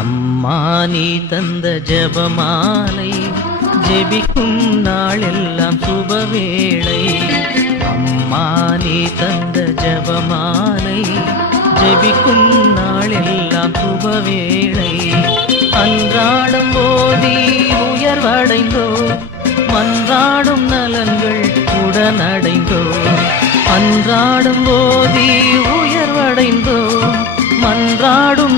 அம்மா நீ தந்த ஜெபமாலை ஜெபிக்கும் நாளெல்லாம் சுபவேளை. அம்மா நீ தந்த ஜெபமாலை ஜெபிக்கும் நாளெல்லாம் சுபவேளை. அன்றாடம் போதி உயர்வடைந்தோ மன்றாடும் நலன்கள் உடனடைந்தோ. அன்றாடும் போதி உயர்வடைந்தோ மன்றாடும்